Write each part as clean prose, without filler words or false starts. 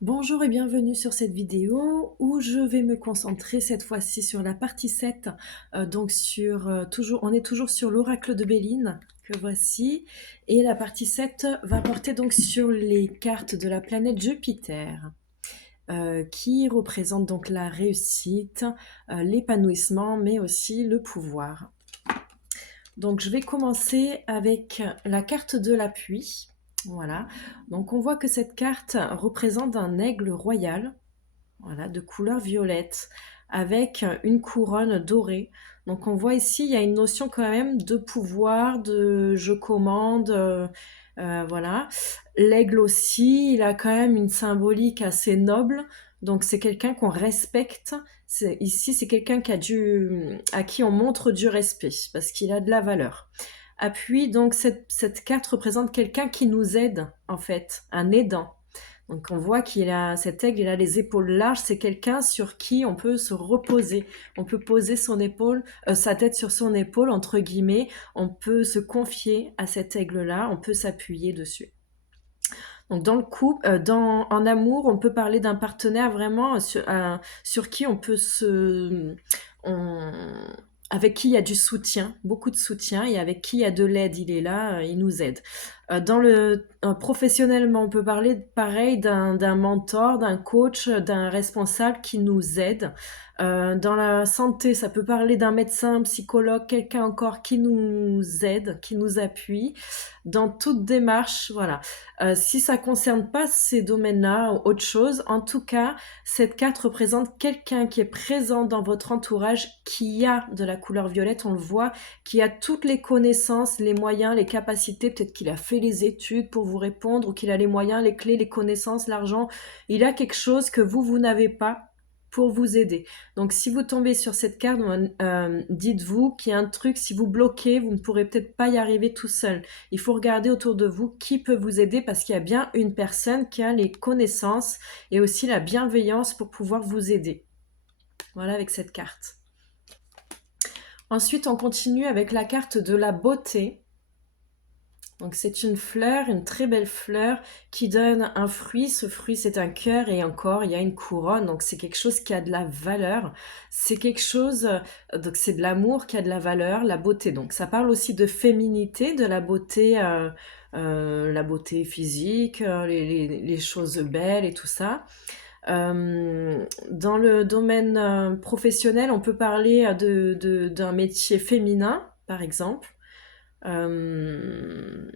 Bonjour et bienvenue sur cette vidéo où je vais me concentrer cette fois-ci sur la partie 7, donc on est toujours sur l'oracle de Béline que voici, et la partie 7 va porter donc sur les cartes de la planète Jupiter, qui représentent donc la réussite, l'épanouissement, mais aussi le pouvoir. Donc je vais commencer avec la carte de l'appui. Voilà, donc on voit que cette carte représente un aigle royal, voilà, de couleur violette, avec une couronne dorée. Donc on voit ici, il y a une notion quand même de pouvoir, de je commande, voilà. L'aigle aussi, il a quand même une symbolique assez noble, donc c'est quelqu'un qu'on respecte. Ici, c'est quelqu'un à qui on montre du respect, parce qu'il a de la valeur. Appui, donc cette carte représente quelqu'un qui nous aide, en fait, un aidant. Donc on voit cet aigle, il a les épaules larges, c'est quelqu'un sur qui on peut se reposer. On peut poser sa tête sur son épaule, entre guillemets, on peut se confier à cet aigle-là, on peut s'appuyer dessus. Donc dans le couple, en amour, on peut parler d'un partenaire vraiment sur qui on peut on- avec qui il y a du soutien, beaucoup de soutien, et avec qui il y a de l'aide, il est là, il nous aide. Professionnellement, on peut parler pareil d'un mentor, d'un coach, d'un responsable qui nous aide. Dans la santé, ça peut parler d'un médecin, un psychologue, quelqu'un encore qui nous aide, qui nous appuie dans toute démarche, voilà. Si ça concerne pas ces domaines-là ou autre chose, en tout cas, cette carte représente quelqu'un qui est présent dans votre entourage, qui a de la couleur violette, on le voit, qui a toutes les connaissances, les moyens, les capacités, peut-être qu'il a fait les études pour vous répondre, ou qu'il a les moyens, les clés, les connaissances, l'argent. Il a quelque chose que vous n'avez pas pour vous aider. Donc si vous tombez sur cette carte, dites-vous qu'il y a un truc, si vous bloquez, vous ne pourrez peut-être pas y arriver tout seul. Il faut regarder autour de vous qui peut vous aider, parce qu'il y a bien une personne qui a les connaissances et aussi la bienveillance pour pouvoir vous aider. Voilà, avec cette carte. Ensuite, on continue avec la carte de la beauté. Donc c'est une fleur, une très belle fleur qui donne un fruit. Ce fruit, c'est un cœur, et encore, il y a une couronne. Donc c'est quelque chose qui a de la valeur. C'est quelque chose, donc c'est de l'amour qui a de la valeur, la beauté. Donc ça parle aussi de féminité, de la beauté physique, les choses belles et tout ça. Dans le domaine professionnel, on peut parler d'un métier féminin, par exemple. Euh,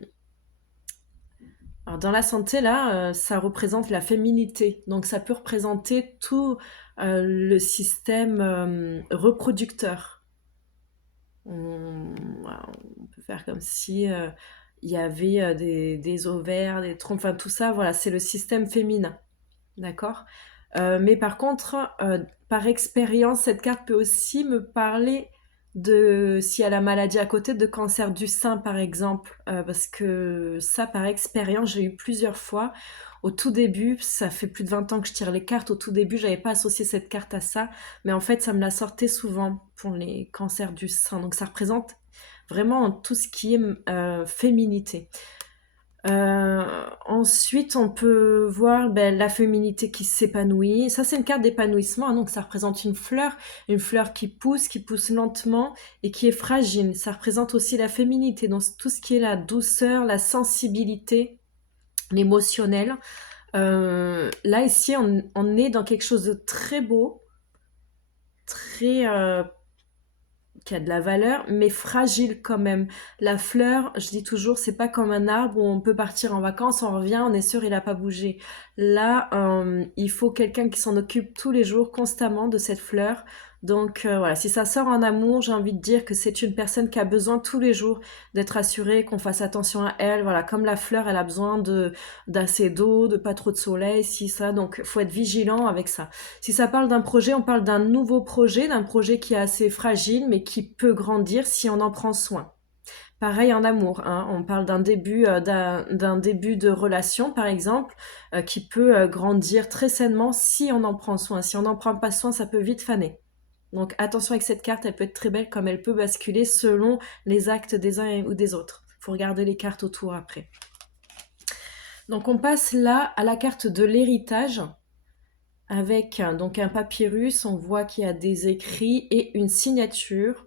alors dans la santé, là, ça représente la féminité. Donc ça peut représenter tout le système reproducteur. Voilà, on peut faire comme si il y avait des ovaires, des trompes, enfin tout ça, voilà, c'est le système féminin. D'accord. Mais par contre, par expérience, cette carte peut aussi me parler de s'il y a la maladie à côté, de cancer du sein par exemple, parce que ça, par expérience, j'ai eu plusieurs fois. Au tout début, ça fait plus de 20 ans que je tire les cartes. Au tout début, j'avais pas associé cette carte à ça, mais en fait, ça me la sortait souvent pour les cancers du sein. Donc ça représente vraiment tout ce qui est féminité. Ensuite, on peut voir la féminité qui s'épanouit. Ça, c'est une carte d'épanouissement, hein, donc ça représente une fleur qui pousse lentement et qui est fragile. Ça représente aussi la féminité, donc tout ce qui est la douceur, la sensibilité, l'émotionnel. Là, ici, on est dans quelque chose de très beau, très qui a de la valeur, mais fragile quand même. La fleur, je dis toujours, c'est pas comme un arbre où on peut partir en vacances, on revient, on est sûr, il a pas bougé. Là, il faut quelqu'un qui s'en occupe tous les jours, constamment, de cette fleur. Donc voilà, si ça sort en amour, j'ai envie de dire que c'est une personne qui a besoin tous les jours d'être assurée, qu'on fasse attention à elle. Voilà, comme la fleur, elle a besoin d'assez d'eau, de pas trop de soleil, si ça. Donc faut être vigilant avec ça. Si ça parle d'un projet, on parle d'un nouveau projet, d'un projet qui est assez fragile, mais qui peut grandir si on en prend soin. Pareil en amour, hein, on parle d'un début de relation, par exemple, qui peut grandir très sainement si on en prend soin. Si on n'en prend pas soin, ça peut vite faner. Donc attention avec cette carte, elle peut être très belle comme elle peut basculer selon les actes des uns ou des autres. Il faut regarder les cartes autour après. Donc on passe là à la carte de l'héritage avec donc un papyrus, on voit qu'il y a des écrits et une signature.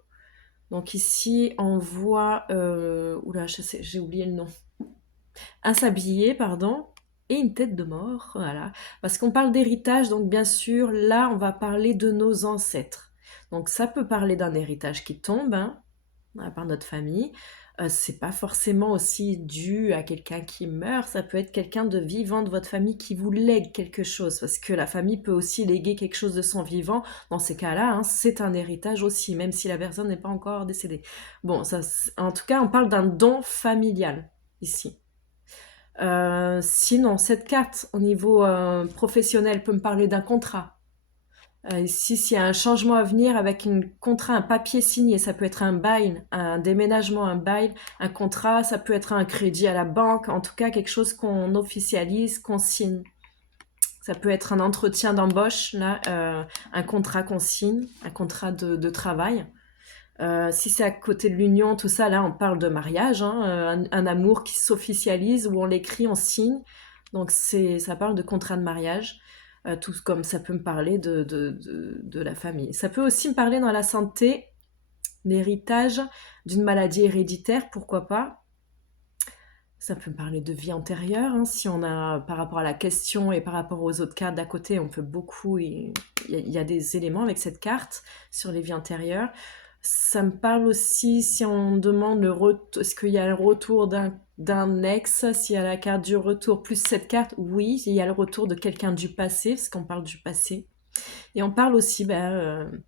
Donc ici on voit, oula, j'ai oublié le nom, un sablier, pardon, et une tête de mort, voilà. Parce qu'on parle d'héritage, donc bien sûr, là on va parler de nos ancêtres. Donc ça peut parler d'un héritage qui tombe, hein, par notre famille. C'est pas forcément aussi dû à quelqu'un qui meurt, ça peut être quelqu'un de vivant de votre famille qui vous lègue quelque chose, parce que la famille peut aussi léguer quelque chose de son vivant. Dans ces cas-là, hein, c'est un héritage aussi, même si la personne n'est pas encore décédée. Bon, ça, en tout cas, on parle d'un don familial ici. Sinon, cette carte au niveau professionnel peut me parler d'un contrat. Ici, s'il y a un changement à venir avec un contrat, un papier signé, ça peut être un bail, un déménagement, un bail, un contrat, ça peut être un crédit à la banque, en tout cas quelque chose qu'on officialise, qu'on signe. Ça peut être un entretien d'embauche, là, un contrat qu'on signe, un contrat de travail. Si c'est à côté de l'union, tout ça, là, on parle de mariage, hein, un amour qui s'officialise, où on l'écrit, on signe. Donc, ça parle de contrat de mariage, tout comme ça peut me parler de la famille. Ça peut aussi me parler dans la santé, l'héritage d'une maladie héréditaire, pourquoi pas. Ça peut me parler de vie antérieure, hein, si on a, par rapport à la question et par rapport aux autres cartes d'à côté, on peut beaucoup, il y a des éléments avec cette carte sur les vies antérieures. Ça me parle aussi si on demande est-ce qu'il y a le retour d'un ex, s'il y a la carte du retour plus cette carte, oui, il y a le retour de quelqu'un du passé, parce qu'on parle du passé. Et on parle aussi de,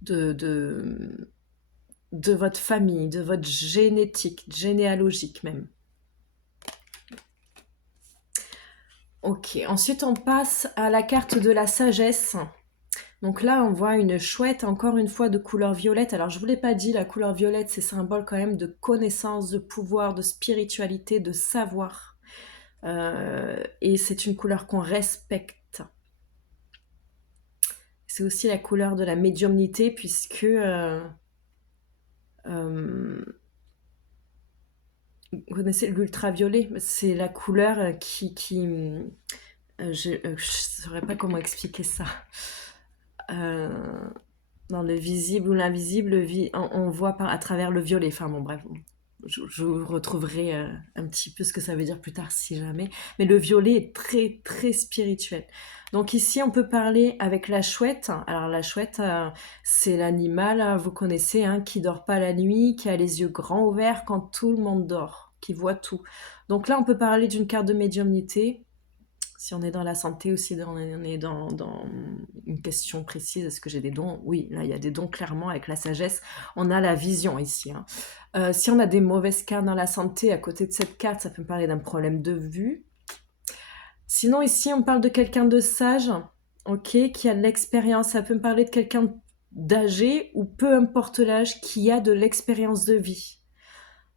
de, de votre famille, de votre génétique, généalogique même. Ok, ensuite on passe à la carte de la sagesse. Donc là, on voit une chouette, encore une fois, de couleur violette. Alors, je ne vous l'ai pas dit, la couleur violette, c'est symbole quand même de connaissance, de pouvoir, de spiritualité, de savoir. Et c'est une couleur qu'on respecte. C'est aussi la couleur de la médiumnité, puisque vous connaissez l'ultraviolet, c'est la couleur je ne saurais pas comment expliquer ça. Euh, dans le visible ou l'invisible, on voit à travers le violet. Enfin bon, bref, je vous retrouverai un petit peu ce que ça veut dire plus tard si jamais. Mais le violet est très très spirituel. Donc ici, on peut parler avec la chouette. Alors la chouette, c'est l'animal, hein, vous connaissez, hein, qui dort pas la nuit, qui a les yeux grands ouverts quand tout le monde dort, qui voit tout. Donc là, on peut parler d'une carte de médiumnité. Si on est dans la santé aussi, on est dans une question précise, est-ce que j'ai des dons? Oui, là il y a des dons clairement avec la sagesse. On a la vision ici, hein. Si on a des mauvaises cartes dans la santé, à côté de cette carte, ça peut me parler d'un problème de vue. Sinon ici, on parle de quelqu'un de sage, ok, qui a de l'expérience. Ça peut me parler de quelqu'un d'âgé ou peu importe l'âge, qui a de l'expérience de vie.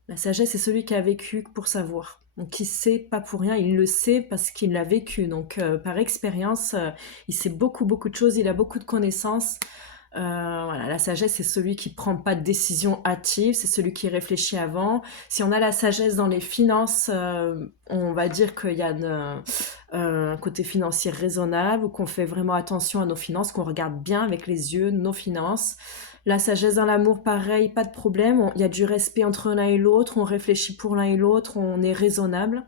La sagesse, c'est celui qui a vécu pour savoir. Donc il sait pas pour rien, il le sait parce qu'il l'a vécu. Donc par expérience, il sait beaucoup de choses, il a beaucoup de connaissances. Voilà, la sagesse, c'est celui qui prend pas de décision hâtive, c'est celui qui réfléchit avant. Si on a la sagesse dans les finances, on va dire qu'il y a un côté financier raisonnable, ou qu'on fait vraiment attention à nos finances, qu'on regarde bien avec les yeux nos finances. La sagesse dans l'amour, pareil, pas de problème. Il y a du respect entre l'un et l'autre, on réfléchit pour l'un et l'autre, on est raisonnable.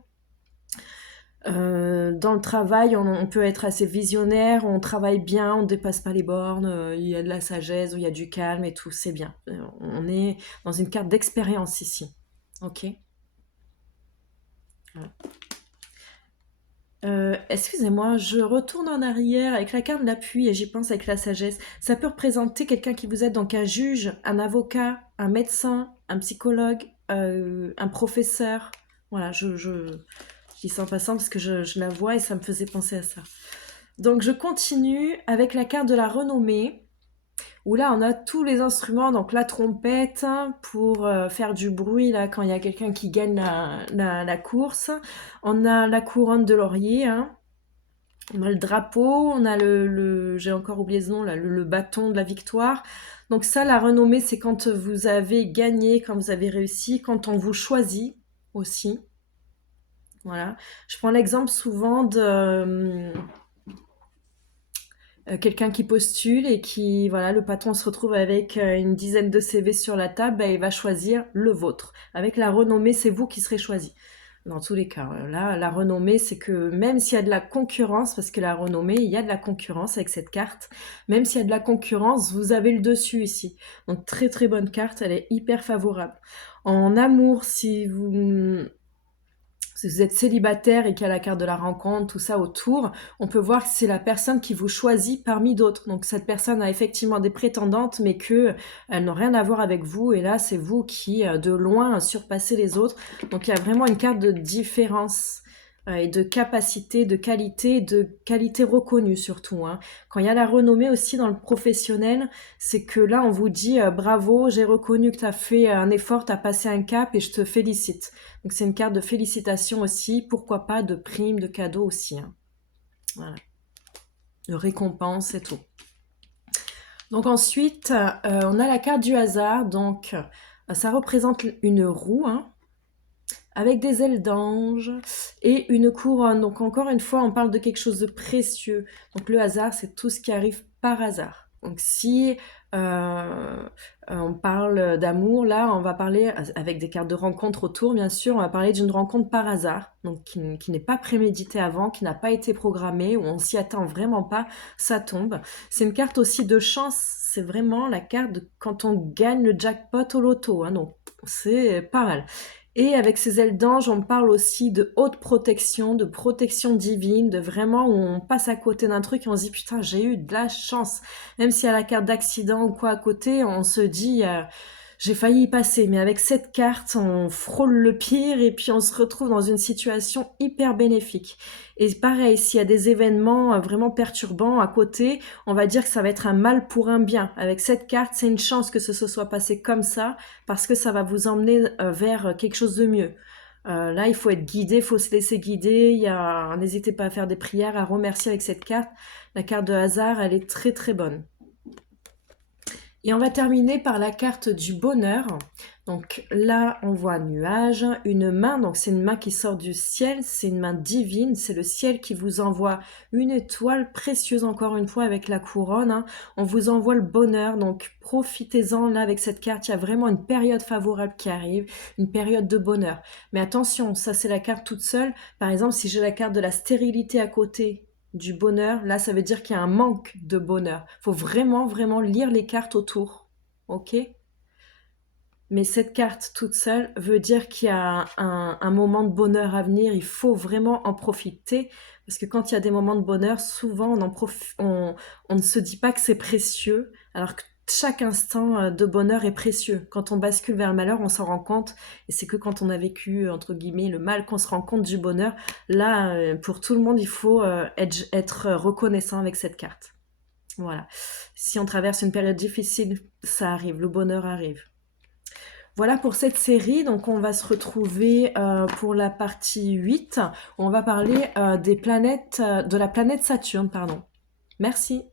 Dans le travail, on peut être assez visionnaire, on travaille bien, on ne dépasse pas les bornes, il y a de la sagesse, il y a du calme et tout, c'est bien. On est dans une carte d'expérience ici. Ok. Voilà. Excusez-moi, je retourne en arrière avec la carte de l'appui et j'y pense avec la sagesse. Ça peut représenter quelqu'un qui vous aide, donc un juge, un avocat, un médecin, un psychologue, un professeur. Voilà, je dis ça en passant parce que je la vois et ça me faisait penser à ça. Donc je continue avec la carte de la renommée, où là on a tous les instruments, donc la trompette pour faire du bruit là quand il y a quelqu'un qui gagne la course. On a la couronne de laurier, hein. On a le drapeau, on a j'ai encore oublié ce nom là, le bâton de la victoire. Donc ça, la renommée, c'est quand vous avez gagné, quand vous avez réussi, quand on vous choisit aussi. Voilà. Je prends l'exemple souvent de quelqu'un qui postule et qui, voilà, le patron se retrouve avec une dizaine de CV sur la table, bah, il va choisir le vôtre. Avec la renommée, c'est vous qui serez choisi. Dans tous les cas, là, la renommée, c'est que même s'il y a de la concurrence, parce que la renommée, il y a de la concurrence avec cette carte, même s'il y a de la concurrence, vous avez le dessus ici. Donc très très bonne carte, elle est hyper favorable. En amour, si vous êtes célibataire et qu'il y a la carte de la rencontre, tout ça autour, on peut voir que c'est la personne qui vous choisit parmi d'autres. Donc cette personne a effectivement des prétendantes, mais que elles n'ont rien à voir avec vous. Et là, c'est vous qui, de loin, surpassez les autres. Donc il y a vraiment une carte de différence et de qualité reconnue surtout, hein. Quand il y a la renommée aussi dans le professionnel, c'est que là, on vous dit bravo, j'ai reconnu que tu as fait un effort, tu as passé un cap et je te félicite. Donc c'est une carte de félicitations aussi, pourquoi pas de primes, de cadeaux aussi, hein. Voilà, de récompenses et tout. Donc ensuite, on a la carte du hasard, donc ça représente une roue, hein, avec des ailes d'ange et une couronne. Donc encore une fois, on parle de quelque chose de précieux. Donc le hasard, c'est tout ce qui arrive par hasard. Donc si on parle d'amour, là, on va parler, avec des cartes de rencontre autour, bien sûr, on va parler d'une rencontre par hasard, donc qui n'est pas préméditée avant, qui n'a pas été programmée, où on s'y attend vraiment pas, ça tombe. C'est une carte aussi de chance, c'est vraiment la carte de quand on gagne le jackpot au loto, hein, donc c'est pas mal. Et avec ces ailes d'ange, on parle aussi de haute protection, de protection divine, de vraiment où on passe à côté d'un truc et on se dit putain, j'ai eu de la chance. Même s'il y a la carte d'accident ou quoi à côté, on se dit j'ai failli y passer. Mais avec cette carte, on frôle le pire et puis on se retrouve dans une situation hyper bénéfique. Et pareil, s'il y a des événements vraiment perturbants à côté, on va dire que ça va être un mal pour un bien. Avec cette carte, c'est une chance que ce se soit passé comme ça parce que ça va vous emmener vers quelque chose de mieux. Là, il faut être guidé, il faut se laisser guider. N'hésitez pas à faire des prières, à remercier avec cette carte. La carte de hasard, elle est très très bonne. Et on va terminer par la carte du bonheur. Donc là, on voit un nuage, une main, donc c'est une main qui sort du ciel, c'est une main divine, c'est le ciel qui vous envoie une étoile précieuse, encore une fois, avec la couronne, hein. On vous envoie le bonheur, donc profitez-en là avec cette carte, il y a vraiment une période favorable qui arrive, une période de bonheur. Mais attention, ça c'est la carte toute seule. Par exemple, si j'ai la carte de la stérilité à côté, du bonheur, là ça veut dire qu'il y a un manque de bonheur. Faut vraiment vraiment lire les cartes autour, ok? Mais cette carte toute seule veut dire qu'il y a un moment de bonheur à venir, il faut vraiment en profiter, parce que quand il y a des moments de bonheur, souvent on ne se dit pas que c'est précieux, alors que chaque instant de bonheur est précieux. Quand on bascule vers le malheur, on s'en rend compte, et c'est que quand on a vécu, entre guillemets, le mal, qu'on se rend compte du bonheur. Là, pour tout le monde, il faut être reconnaissant avec cette carte. Voilà. Si on traverse une période difficile, ça arrive, le bonheur arrive. Voilà pour cette série, donc on va se retrouver pour la partie 8. On va parler des planètes, de la planète Saturne, pardon. Merci.